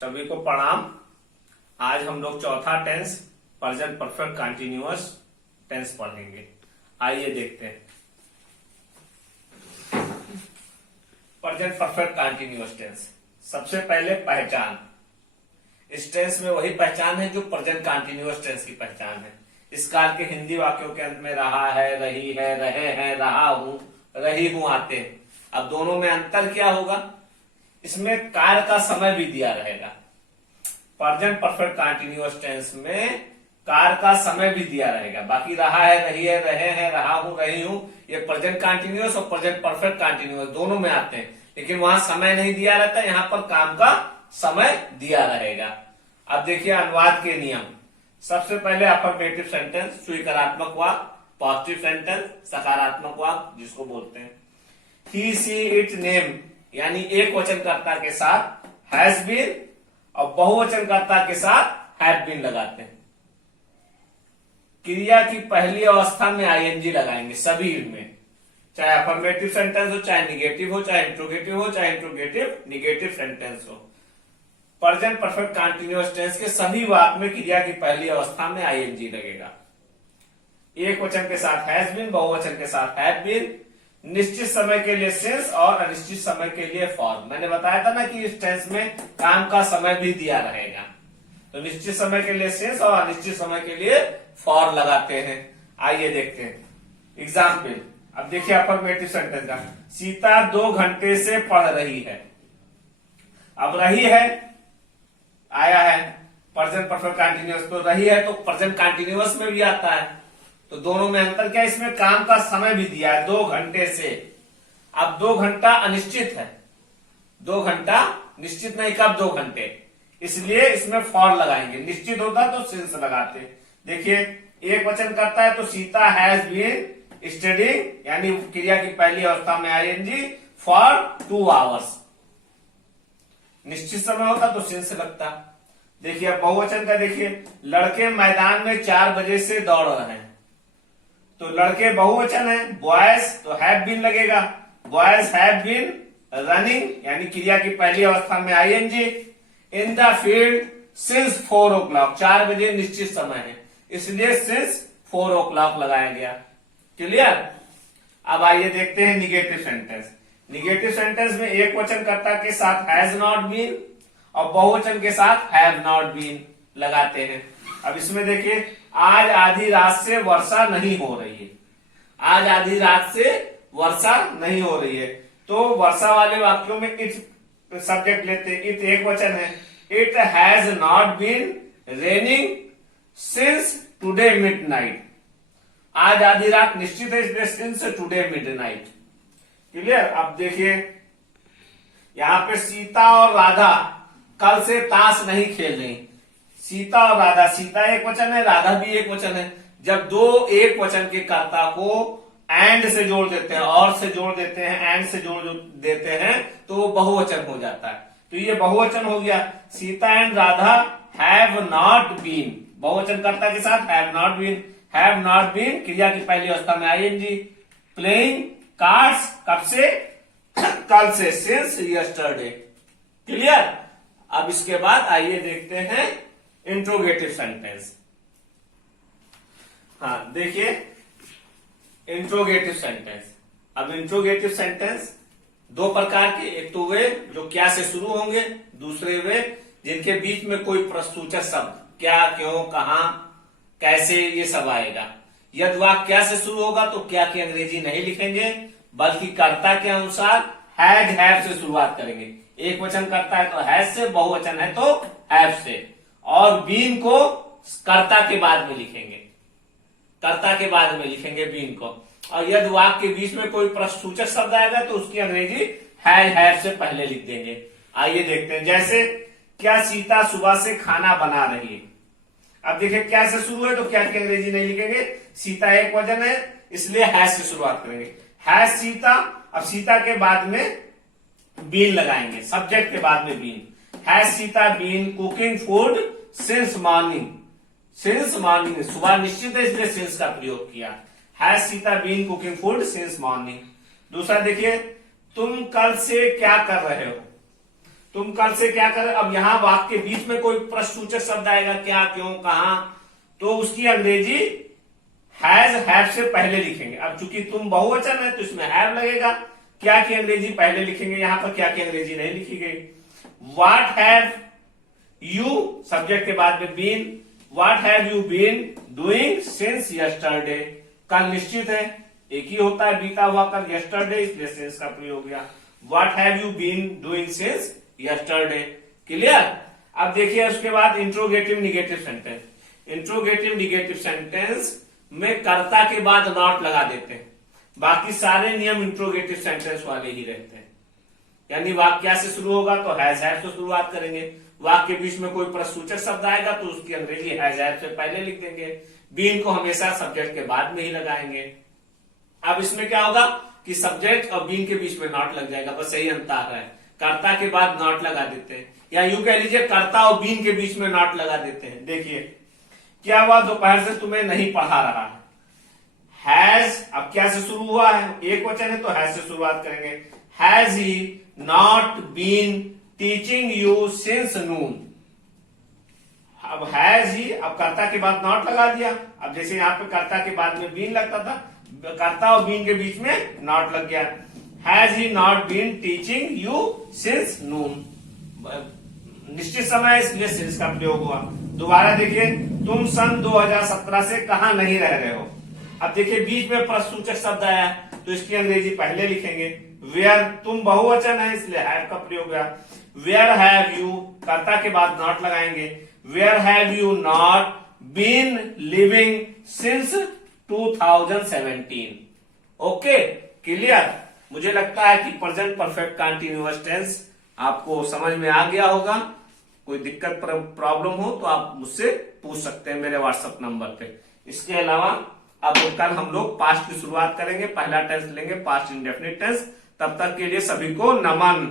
सभी को प्रणाम। आज हम लोग चौथा tense present perfect continuous tense पढ़ेंगे। आइए देखते हैं प्रेजेंट परफेक्ट कंटिन्यूअस टेंस। सबसे पहले पहचान। इस टेंस में वही पहचान है जो प्रेजेंट कंटिन्यूअस टेंस की पहचान है। इस काल के हिंदी वाक्यों के अंत में रहा है, रही है, रहे हैं, रहा हूं, रही हूं आते हैं। अब दोनों में अंतर क्या होगा? इसमें कार्य का समय भी दिया रहेगा। प्रेजेंट परफेक्ट कंटिन्यूअस टेंस में कार्य का समय भी दिया रहेगा। बाकी रहा है, रही है, रहे हैं, रहा हूं, रही हूं, ये प्रेजेंट कंटिन्यूअस और प्रेजेंट परफेक्ट कंटिन्यूअस दोनों में आते हैं, लेकिन वहां समय नहीं दिया रहता, यहाँ पर काम का समय दिया रहेगा। अब देखिए अनुवाद के नियम। सबसे पहले अफर्मेटिव सेंटेंस, स्वीकारात्मक वाक्य, पॉजिटिव सेंटेंस, सकारात्मक वाक्य जिसको बोलते हैं। ही सी इट नेम यानी एक वचनकर्ता के साथ हैज बीन और बहुवचनकर्ता के साथ हैव बीन लगाते हैं। क्रिया की पहली अवस्था में आईएनजी लगाएंगे सभी में, चाहे अफर्मेटिव सेंटेंस हो, चाहे निगेटिव हो, चाहे इंट्रोगेटिव हो, चाहे इंट्रोगेटिव निगेटिव सेंटेंस हो। प्रेजेंट परफेक्ट कंटिन्यूअस टेंस के सभी वाक्य में क्रिया की पहली अवस्था में आईएनजी लगेगा। एक वचन के साथ हैज बीन, बहुवचन के साथ हैव बीन, निश्चित समय के लिए सिंस और अनिश्चित समय के लिए फॉर। मैंने बताया था ना कि इस टेंस में काम का समय भी दिया रहेगा, तो निश्चित समय के लिए सिंस और अनिश्चित समय के लिए फॉर लगाते हैं। आइए देखते हैं एग्जाम्पल। अब देखिए अफर्मेटिव सेंटेंस का, सीता 2 घंटे से पढ़ रही है। अब रही है आया है प्रेजेंट परफेक्ट कंटिन्यूअस, तो रही है तो प्रेजेंट कंटिन्यूअस में भी आता है, तो दोनों में अंतर क्या है? इसमें काम का समय भी दिया है 2 घंटे से। अब 2 घंटा अनिश्चित है, 2 घंटा निश्चित नहीं, कब 2 घंटे, इसलिए इसमें फॉर लगाएंगे। निश्चित होता तो सिंस लगाते। देखिए एक वचन करता है तो सीता हैज बीन स्टडीइंग यानी क्रिया की पहली अवस्था में आईएनजी फॉर 2 आवर्स। निश्चित समय होता तो सिंस लगता। देखिए अब बहुवचन का देखिए, लड़के मैदान में 4 बजे से दौड़ रहे हैं, तो लड़के बहुवचन है, बॉयज तो हैव बीन लगेगा। बॉयज हैव बीन रनिंग यानी क्रिया की पहली अवस्था में ING in the field since 4 o'clock। 4 बजे निश्चित समय है, इसलिए सिंस 4 o'clock लगाया गया। क्लियर? अब आइए देखते हैं निगेटिव सेंटेंस। निगेटिव सेंटेंस में एक वचनकर्ता के साथ हैज नॉट बीन और बहुवचन के साथ हैव नॉट बीन लगाते हैं। अब इसमें देखिए, आज आधी रात से वर्षा नहीं हो रही है। आज आधी रात से वर्षा नहीं हो रही है, तो वर्षा वाले वाक्यों में इट सब्जेक्ट लेते हैं। इट एक वचन है। It has not been raining since today midnight. आज आधी रात निश्चित है, इसलिए सिंस टुडे मिडनाइट। क्लियर? अब देखिए यहां पे सीता और राधा कल से ताश नहीं खेल रही। सीता और राधा, सीता एक वचन है, राधा भी एक वचन है। जब 2 एक वचन के कर्ता को एंड से जोड़ देते हैं, और से जोड़ देते हैं, एंड से जोड़ देते हैं, तो वो बहुवचन हो जाता है। तो ये बहुवचन हो गया। Sita and Radha have not been, बहुवचन कर्ता के साथ have not been. Have not been क्रिया की पहली अवस्था में आईएनजी। प्लेइंग कार्ड्स कब से? कल से, सिंस यस्टरडे। क्लियर? अब इसके बाद आइए देखते हैं इंट्रोगेटिव सेंटेंस। हाँ देखिए इंट्रोगेटिव सेंटेंस। अब इंट्रोगेटिव सेंटेंस 2 प्रकार के, एक तो वे जो क्या से शुरू होंगे, दूसरे वे जिनके बीच में कोई प्रश्नसूचक शब्द क्या, क्यों, कहां, कैसे ये सब आएगा। यदि वाक्य क्या से शुरू होगा तो क्या की अंग्रेजी नहीं लिखेंगे, बल्कि कर्ता के अनुसार हैज हैव से शुरुआत करेंगे। एक वचन करता है तो हैज से, बहुवचन है तो हैव से, और बीन को कर्ता के बाद में लिखेंगे, कर्ता के बाद में लिखेंगे बीन को। और यदि वाक्य के बीच में कोई प्रश्नसूचक शब्द आएगा तो उसकी अंग्रेजी हैज हैव से पहले लिख देंगे। आइए देखते हैं, जैसे क्या सीता सुबह से खाना बना रही है। अब देखिए क्या से शुरू है तो क्या की अंग्रेजी नहीं लिखेंगे, सीता एक वचन है इसलिए हैज से शुरुआत करेंगे। हैज सीता, अब सीता के बाद में बीन लगाएंगे, सब्जेक्ट के बाद में been. Has Sita been cooking food since morning. Since morning, सुबह निश्चित है इसलिए सिंस का प्रयोग किया। Has Sita been cooking food since morning. दूसरा देखिए, तुम कल से क्या कर रहे हो। तुम कल से क्या कर, अब यहां वाक्य के बीच में कोई प्रश्नसूचक शब्द आएगा, क्या, क्यों, कहां, तो उसकी अंग्रेजी हैज, हैव से पहले लिखेंगे। अब चूंकि तुम बहुवचन है तो इसमें हैव लगेगा। क्या की अंग्रेजी पहले लिखेंगे, यहां पर क्या की अंग्रेजी नहीं लिखी गई। व्हाट हैव यू सब्जेक्ट के बाद में been, what have you been doing since yesterday. कल निश्चित है, एक ही होता है बीता हुआ कल, यस्टरडे, इसलिए सिंस का प्रयोग किया। What have you been doing since yesterday. Clear. अब देखिए उसके बाद interrogative negative sentence. Interrogative negative sentence में कर्ता के बाद नॉट लगा देते हैं। बाकी सारे नियम इंट्रोगेटिव सेंटेंस वाले ही रहते हैं। यानी वाक्य से शुरू होगा तो हैज हैव से शुरुआत करेंगे, वाक्य के बीच में कोई प्रश्नसूचक शब्द आएगा तो उसकी अंग्रेजी हैज हैव से पहले लिख देंगे, बीन को हमेशा सब्जेक्ट के बाद में ही लगाएंगे। अब इसमें क्या होगा कि सब्जेक्ट और बीन के बीच में नॉट लग जाएगा, बस यही अंतर है। कर्ता के बाद नॉट लगा देते हैं, या यूं कह लीजिए कर्ता और बीन के बीच में नॉट लगा देते हैं। देखिए क्या हुआ, दोपहर से तुम्हें नहीं पढ़ा रहा है। हैज अब क्या से शुरू हुआ है, एक वचन है तो हैज से शुरुआत करेंगे। Has he not been teaching you since noon. अब हैज ही, अब कर्ता के बाद नॉट लगा दिया। अब जैसे यहाँ पे कर्ता के बाद में बीन लगता था, कर्ता और बीन के बीच में नॉट लग गया। Has he not been teaching you since noon, निश्चित समय इसलिए सिंस का प्रयोग हुआ। दोबारा देखिए, तुम सन 2017 से कहां नहीं रह रहे हो। अब देखिए बीच में प्रश्नसूचक शब्द आया तो इसकी अंग्रेजी पहले लिखेंगे। वेयर, तुम बहुवचन है इसलिए हैव का प्रयोग हुआ। वेयर हैव यू, कर्ता के बाद नॉट लगाएंगे। Where have you not been living since 2017। Okay, clear. मुझे लगता है कि प्रेजेंट परफेक्ट कंटीन्यूअस टेंस आपको समझ में आ गया होगा। कोई दिक्कत प्रॉब्लम हो तो आप मुझसे पूछ सकते हैं मेरे व्हाट्सएप नंबर पे। इसके अलावा अब कल हम लोग पास्ट की शुरुआत करेंगे, पहला टेंस लेंगे पास्ट इंडेफिनिट टेंस। तब तक के लिए सभी को नमन।